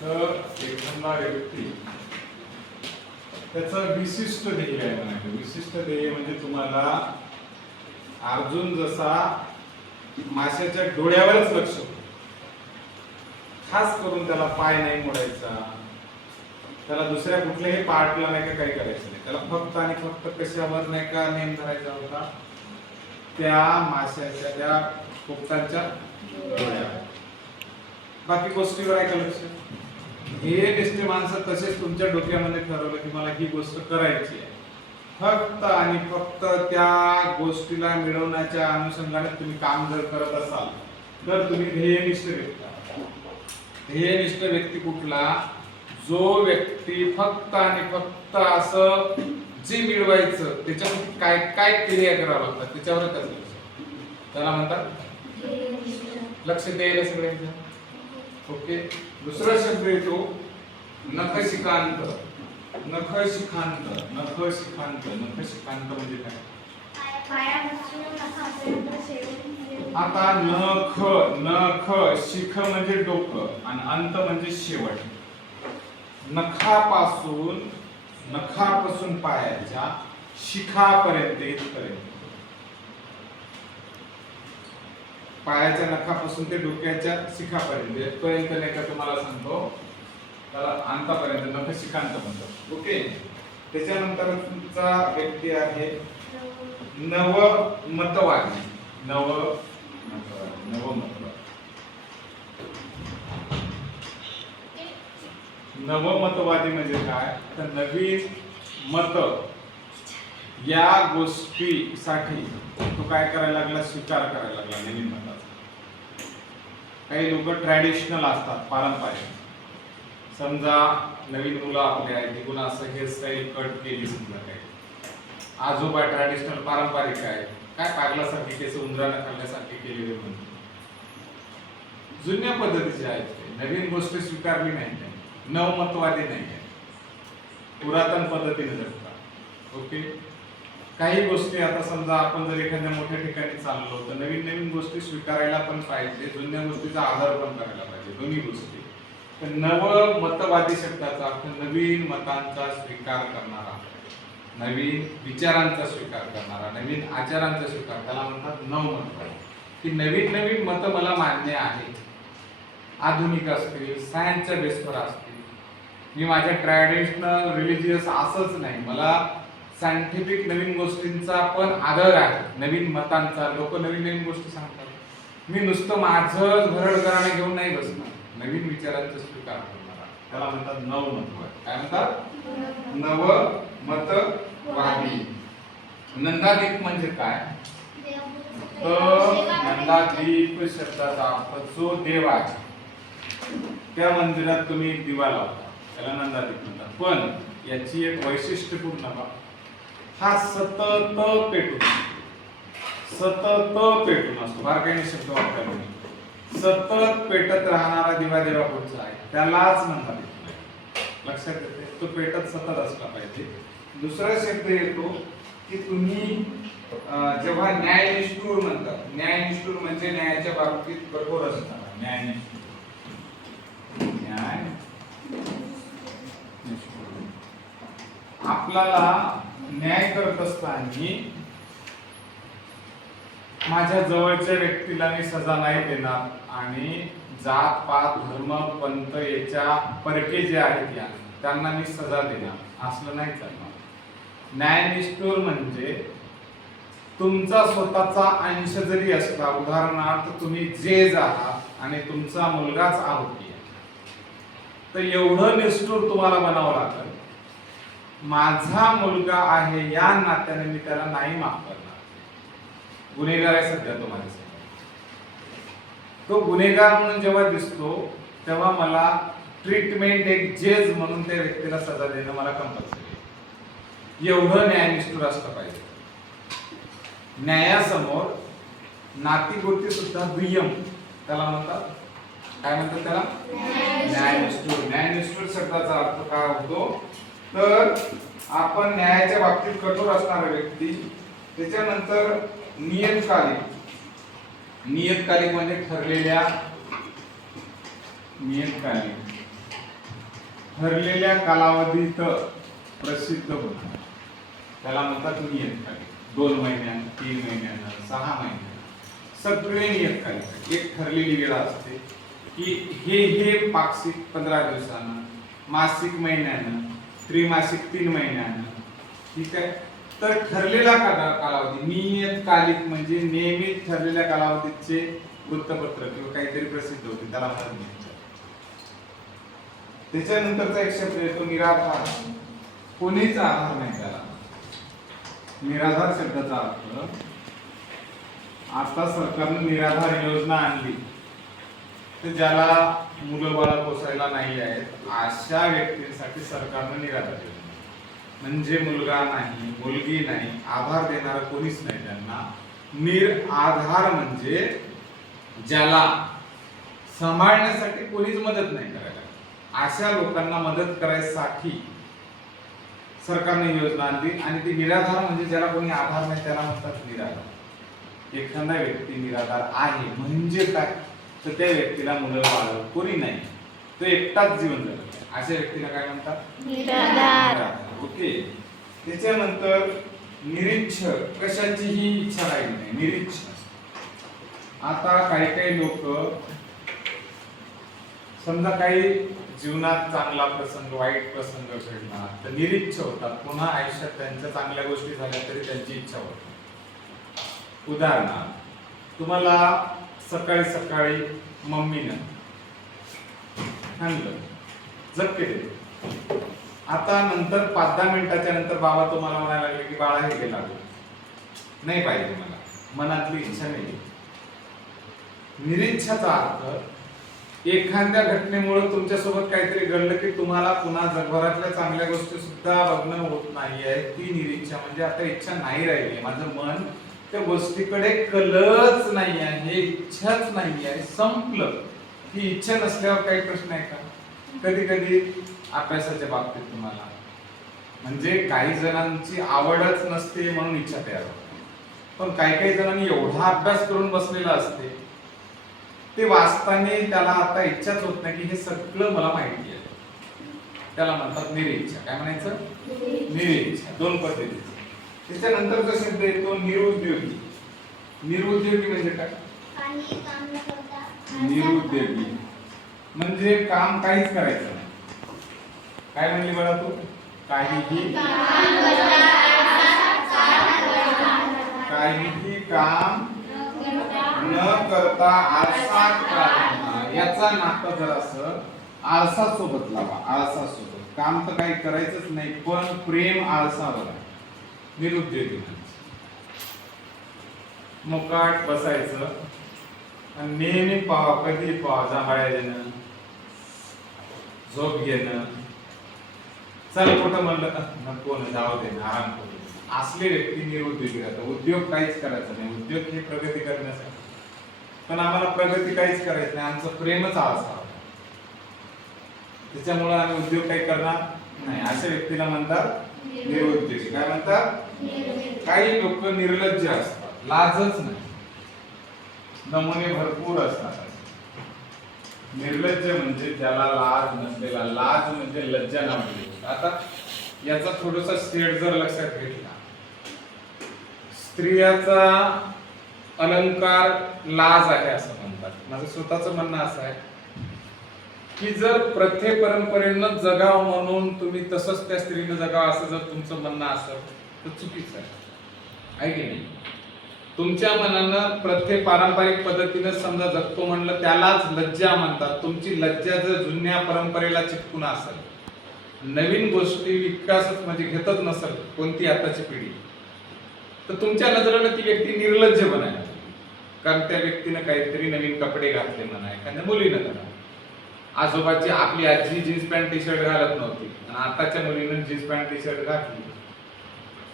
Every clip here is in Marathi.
तर एखादा व्यक्ती त्याचं विशिष्ट ध्येय आहे म्हणायचं. विशिष्ट ध्येय म्हणजे तुम्हाला अर्जुन जसा माशाच्या डोळ्यावरच लक्ष होतं, खास करून त्याला पाय नाही मोडायचा, त्याला दुसऱ्या कुठल्याही पार्टला नाही का काही करायचं नाही, त्याला फक्त आणि फक्त कशावर नाही का नेम धरायचा होता, त्या माशाच्या त्या पोपटाच्या डोळ्यावर. बाकी गोष्टीवर आहे का लक्ष? हे निष्ठे माणसं तसेच तुमच्या डोक्यामध्ये ठरवलं की मला ही गोष्ट करायची आहे, फक्त आणि फक्त त्या गोष्टीला मिळवण्याच्या अनुषंगाने तुम्ही काम जर करत असाल तर तुम्ही ध्येयनिष्ठ व्यक्ती आहात. ध्येयनिष्ठ व्यक्ती कुठला? जो व्यक्ती फक्त आणि फक्त असं जे मिळवायचं त्याच्यामध्ये काय काय क्रिया करावं लागतात त्याच्यावर त्याला म्हणतात लक्ष द्यायला सगळ्यांचं. ओके. दुसरा शब्द येतो नखशिखांत. नखशिखांत. नखशिखांत. नखशिखांत म्हणजे काय? आता नख, नख, शिख म्हणजे डोकं आणि अंत म्हणजे शेवट. नखापासून पायाच्या शिखापर्यंत इथपर्यंत, पायाच्या नखापासून ते डोक्याच्या शिखापर्यंत इथपर्यंत नाही का तुम्हाला सांगतो त्याला अंतापर्यंत नखशिखांत म्हणतात. ओके. त्याच्यानंतरचा व्यक्ती आहे नवमतवादी. नवमतवादी म्हणजे काय? तर नवीन मत या गोष्टीसाठी तो काय करायला लागला? स्वीकार करायला लागला नवीन मताचा. काही लोक ट्रॅडिशनल असतात, पारंपरिक. समजा नवीन मुलं आपले आहेत, तिकडून असं हेअरस्टाईल कट केली, समजा काही आजोबा ट्रॅडिशनल पारंपरिक आहे, काय पागलासारखी केस उंदराने खाल्ल्यासारखी केलेले म्हणतो, जुन्या पद्धतीचे आहेत ते. नवीन गोष्टी स्वीकारली नाही, नवमतवादी नाही, पुरातन पद्धतीने जगतात. ओके. काही गोष्टी आता समजा आपण जर एखाद्या मोठ्या ठिकाणी चाललो तर नवीन नवीन गोष्टी स्वीकारायला पण पाहिजे, जुन्या गोष्टीचा आदर पण करायला पाहिजे, दोन्ही गोष्टी. तर नवमतवादी शब्दाचा अर्थ नवीन मतांचा स्वीकार करणारा, नवीन विचारांचा स्वीकार करणारा, नवीन आचारांचा स्वीकार, त्याला म्हणतात नवमतवादी. की नवीन नवीन मत मला मान्य आहे, आधुनिक असतील, सायन्सच्या बेसवर असतील, मी माझ्या ट्रॅडिशनल रिलिजियस असंच नाही, मला सायंटिफिक नवीन गोष्टींचा पण आदर आहे, नवीन मतांचा. लोक नवीन नवीन गोष्टी सांगतात, मी नुसतं माझं भरड कराने घेऊन नाही बसणार, नवीन विचारांचा स्वीकार करणारा, त्याला म्हणतात नवमतवादी. काय म्हणतात? नवमतवादी. नंदादीप म्हणजे काय? तर नंदादीप शब्दाचा अर्थ जो देव आहे त्या मंदिरात तुम्ही एक दिवा लावता, त्याला नंदादीप म्हणतात. पण याची एक वैशिष्ट्यपूर्ण बाब, हा सतत पेटून असतो. बारकाईने शब्द वापरायला नाही, सतत पेटत राहणारा दिवा देवा पुढचा आहे, त्यालाच नंदादीप. लक्षात येते? तो पेटत सतत असला पाहिजे. दुसरा शब्द येतो की तुम्ही जेव्हा न्यायनिष्ठुर म्हणतात, न्यायनिष्ठुर म्हणजे न्यायाच्या बाबतीत कठोर असणारा, न्यायनिष्ठुर. आपल्याला न्याय करत असताना माझ्या जवळच्या व्यक्तीला मी सजा नाही देणार आणि जात पात धर्म पंथ याच्या परके जे आहेत या त्यांना मी सजा देणार, असलं नाही चालणार. न्यायनिष्ठुर म्हणजे तुमचा स्वतःचा अंश जरी असला, उदाहरणार्थ तुम्ही जेज आहात आणि तुमचा मुलगाच आरोपी आहे, तर एवढं निष्ठुर तुम्हाला बनावं लागेल, माझा मुलगा आहे या नात्याने मी त्याला नाही माफ करणार. गुन्हेगार आहे सध्या तो माझ्यासाठी, तो गुन्हेगार म्हणून जेव्हा दिसतो तेव्हा मला ट्रीटमेंट एक जेज म्हणून त्या व्यक्तीला सजा देणं मला कंपल्सरी. एवढं न्यायनिष्ठुर असलं पाहिजे. न्यायासमोर नातीगोती सुद्धा दुय्यम, त्याला म्हणतात. काय म्हणतात त्याला? न्यायनिष्ठुर. न्यायनिष्ठुर शब्दाचा अर्थ काय होतो? तर आपण न्यायाच्या बाबतीत कठोर असणारा व्यक्ती. त्याच्यानंतर नियतकालिक. नियतकालिक म्हणजे ठरलेल्या नियतकालिक ठरलेल्या कालावधीत प्रसिद्ध होतं त्याला म्हणतात नियतकालिक. 2 महिन्यांना, 3 महिन्यांना, 6 महिन्यांना सगळे नियतकालिक. एक ठरलेली वेळ असते की हे पाक्षिक 15 दिवसांना, मासिक महिन्यानं, त्रिमासिक 3 महिन्यानं. ठीक आहे. तर ठरलेला कालावधी नियतकालिक म्हणजे नेहमी ठरलेल्या कालावधीचे वृत्तपत्र किंवा काहीतरी प्रसिद्ध होते त्याला म्हणतात नियतकालिक. त्याच्यानंतरचा एक शब्द येतो निराधार. कोणीच आधार नाही त्याला. निराधार शब्दाचा अर्थ आता सरकारने निराधार योजना आणली तर ज्याला मुलं बाळ पोसायला नाही आहेत अशा व्यक्तींसाठी सरकारने निराधार योजना म्हणजे मुलगा नाही, मुलगी नाही, आधार देणारा कोणीच नाही त्यांना. निराधार म्हणजे ज्याला सांभाळण्यासाठी कोणीच मदत नाही करायला अशा लोकांना मदत करायसाठी सरकारने योजना आणली. आणि ती निराधार म्हणजे ज्याला कोणी आधार नाही त्याला म्हणतात निराधार. एखादा व्यक्ती निराधार आहे म्हणजे काय तर त्या व्यक्तीला मुलं बाळ कोणी नाही, तो एकटाच जीवन जगत अशा व्यक्तीला काय म्हणतात निराधार. ओके. त्याच्यानंतर निरीच्छ. कशाचीही इच्छा राहिली नाही, निरीच्छ. आता काही लोक समजा काही जीवनात चांगला प्रसंग, वाईट प्रसंग घडला तर निरीच्छ होतात. पुन्हा आयुष्यात त्यांच्या चांगल्या गोष्टी झाल्या तरी त्यांची इच्छा होत. उदाहरणार्थ तुम्हाला सकाळी सकाळी मम्मीनं आणलं, झपके दिले. आता नंतर 5-10 मिनिटाच्या नंतर बाबा तुम्हाला म्हणायला लागले की बाळा हे गेला नाही पाहिजे, मला मनातली इच्छा नाही. निरीच्छाचा अर्थ एखाद्या घटनेमुळे तुमच्यासोबत काहीतरी घडलं की तुम्हाला पुन्हा जगभरातल्या चांगल्या गोष्टी सुद्धा बघणं होत नाहीये. ती निरीच्छा म्हणजे आता इच्छा नाही राहिली, माझं मन त्या गोष्टीकडे कलच नाही आहे, इच्छाच नाही आहे, संपलं. ही इच्छा नसल्यावर काही प्रश्न आहे का? कधी कधी अभ्यासाच्या बाबतीत तुम्हाला म्हणजे काही जणांची आवडच नसते म्हणून इच्छा तयार होते, पण काही जणांनी एवढा अभ्यास करून बसलेला असते ते वाचताना त्याला आता इच्छाच होत नाही की हे सगळं मला माहिती आहे. त्याला म्हणतात निरीच्छा. काय म्हणायचं? निरीच्छा. 2 पद्धती. त्याच्यानंतरचा शब्द येतो निरुद्योगी. निरुद्योगी म्हणजे काय? निरुद्योगी म्हणजे काम काहीच करायचं नाही. काय म्हणली बाळा तू? काहीही काम न करता आळसात काढणं. याचा नातं जर असं आळसा सोबत लावा. आळसा सोबत काम तर काही करायचंच नाही पण प्रेम आळसावर आहे. निरुद्योगी मुकाट बसायचं आणि नेहमी कधी जांभळ्या देणं, झोप घेणं, चल कुठं म्हणलं नको न जाऊ दे, आराम करू. असले व्यक्ती निरुद्योगी राहतात. उद्योग काहीच करायचं नाही. उद्योग हे प्रगती करण्यासाठी, पण आम्हाला प्रगती काहीच करायचं नाही, आमचं प्रेमच आळसा, त्याच्यामुळे आम्ही उद्योग काही करणार नाही. अशा व्यक्तीला म्हणतात निरुद्योगी. काय म्हणतात? काही लोक निर्लज्ज असतात, लाजच नाही, नमुने भरपूर असतात. निर्लज्ज म्हणजे ज्याला लाज नसलेला. लाज म्हणजे लज्जा नावाची. आता याचा थोडासा सेट जर लक्षात घेतला, स्त्रियाचा अलंकार लाज आहे असं म्हणतात. माझं स्वतःच म्हणणं असं आहे की जर प्रथे परंपरेनं जगाव म्हणून तुम्ही तसंच त्या स्त्रीनं जगावं असं जर तुमचं म्हणणं असेल तर चुकीचं आहे की नाही? तुमच्या मनानं प्रथे पारंपरिक पद्धतीनं समजा जगतो म्हणलं त्यालाच लज्जा म्हणतात. तुमची लज्जा जर जुन्या परंपरेला चिटकून असेल, नवीन गोष्टी विकासच म्हणजे घेतच नसेल कोणती आताची पिढी, तर तुमच्या नजरेनं ती व्यक्ती निर्लज्ज बनायला. कारण त्या व्यक्तीनं काहीतरी नवीन कपडे घातले म्हणा, एखाद्या मुलीनं म्हणा. आजोबाची आपली आजी जीन्स पॅन्ट टी शर्ट घालत नव्हती आणि आताच्या मुलीनं जीन्स पॅन्ट टी शर्ट घातली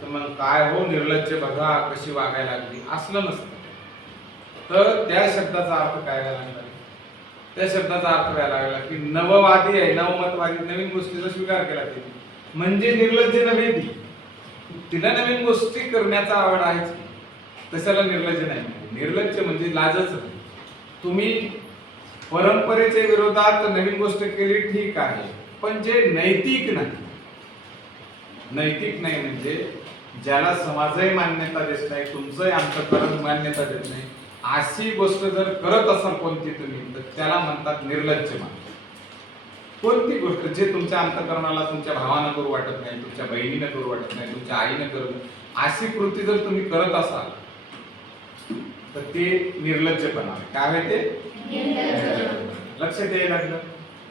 तर मग काय हो निर्लज्ज बघा कशी वागायला लागली, असलं नसतं. तर त्या शब्दाचा अर्थ काय व्हायला लागला? त्या शब्दाचा अर्थ व्हायला लागला की नववादी आहे, नवमतवादी, नवीन गोष्टीचा स्वीकार केला तिने म्हणजे निर्लज्ज नव्हे. तिला नवीन गोष्टी करण्याचा आवड आहेच, तशाला निर्लज्ज नाही. निर्लज्ज म्हणजे लाजच. तुम्ही परंपरेच्या विरोधात नवीन गोष्ट केली ठीक आहे, पण जे नैतिक नाही, नैतिक नाही म्हणजे ज्याला समाजही मान्यता देत नाही, तुमचंही अंतःकरण मान्यता देत नाही, अशी गोष्ट जर करत असाल कोणती तुम्ही, तर त्याला म्हणतात निर्लज्ज माणूस. कोणती गोष्ट जे तुमच्या अंतःकरणाला तुमच्या भावानं करू वाटत नाही, तुमच्या बहिणीनं करू वाटत नाही, तुमच्या आईनं करू, अशी कृती जर तुम्ही करत असाल तर ते निर्लज्जपणा आहे. काय आहे ते? लक्षात यायला लागलं.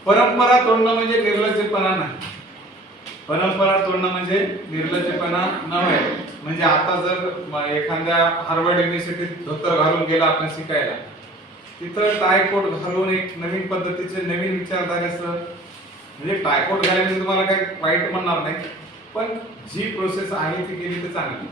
परंपरा तोडणं म्हणजे निर्लज्जपणा नाही. परंपरा तोडणं म्हणजे निर्लज्जपणा नव्हे. म्हणजे आता जर एखाद्या हार्वर्ड युनिव्हर्सिटीत धोतर घालून गेला आपण शिकायला, तिथं टायकोट घालून एक नवीन पद्धतीचे नवीन विचारधारेचं, म्हणजे टायकोट घालायला तुम्हाला काही वाईट म्हणणार नाही, पण जी प्रोसेस आहे ती केली तर चांगली.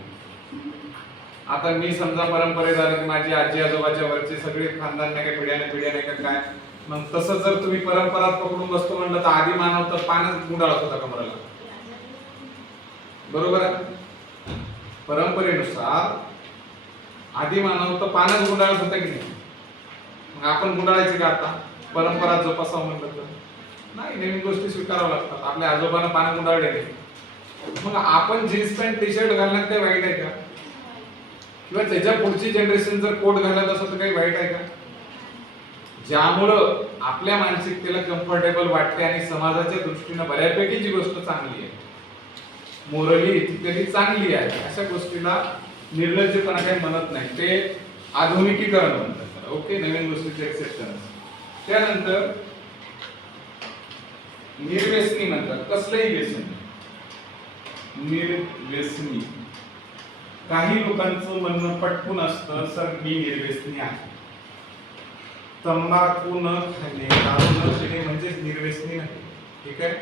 आता मी समजा परंपरेद्वारे माझी आजी आजोबाच्या वरचे सगळे खानदान नाही का, पिढ्याने पिढ्या नाही का काय, मग तसं जर तुम्ही परंपरा पकडून बसतो म्हणलं तर आधी मानव तर पानच गुंडाळत होता कमराला, बरोबर आहे? परंपरेनुसार आधी मानव तर पानच गुंडाळत होता की नाही, मग आपण गुंडाळायची का आता परंपरा जोपासावं म्हणलं तर? नाही, नवीन गोष्टी स्वीकाराव्या लागतात. आपल्या आजोबांना पान गुंडाळले नाही, मग आपण जीन्स पॅन्ट टी शर्ट घालण्यात काही वाईट आहे का? किंवा त्याच्या पुढची जनरेशन जर कोट घालत असेल तर काही वाईट आहे का? ज्यामुळं आपल्या मानसिकतेला कम्फर्टेबल वाटते आणि समाजाच्या दृष्टीने बऱ्यापैकी जी गोष्ट चांगली आहे, मोरली इथिकली चांगली आहे, अशा गोष्टीला निर्लज्जपणा काही म्हणत नाही, ते आधुनिकीकरण म्हणतात. ओके, नवीन गोष्टीचे एक्सेप्टन्स. त्यानंतर निर्व्यसनी म्हणतात. कसलंही व्यसन निर्व्यसनी. काही लोकांचं म्हणणं पटकून असतं, सर मी निर्व्यसनी आहे. तंबाखू न खाणे, दारू न पिणे म्हणजे निर्व्यसनी नाही. ठीक आहे.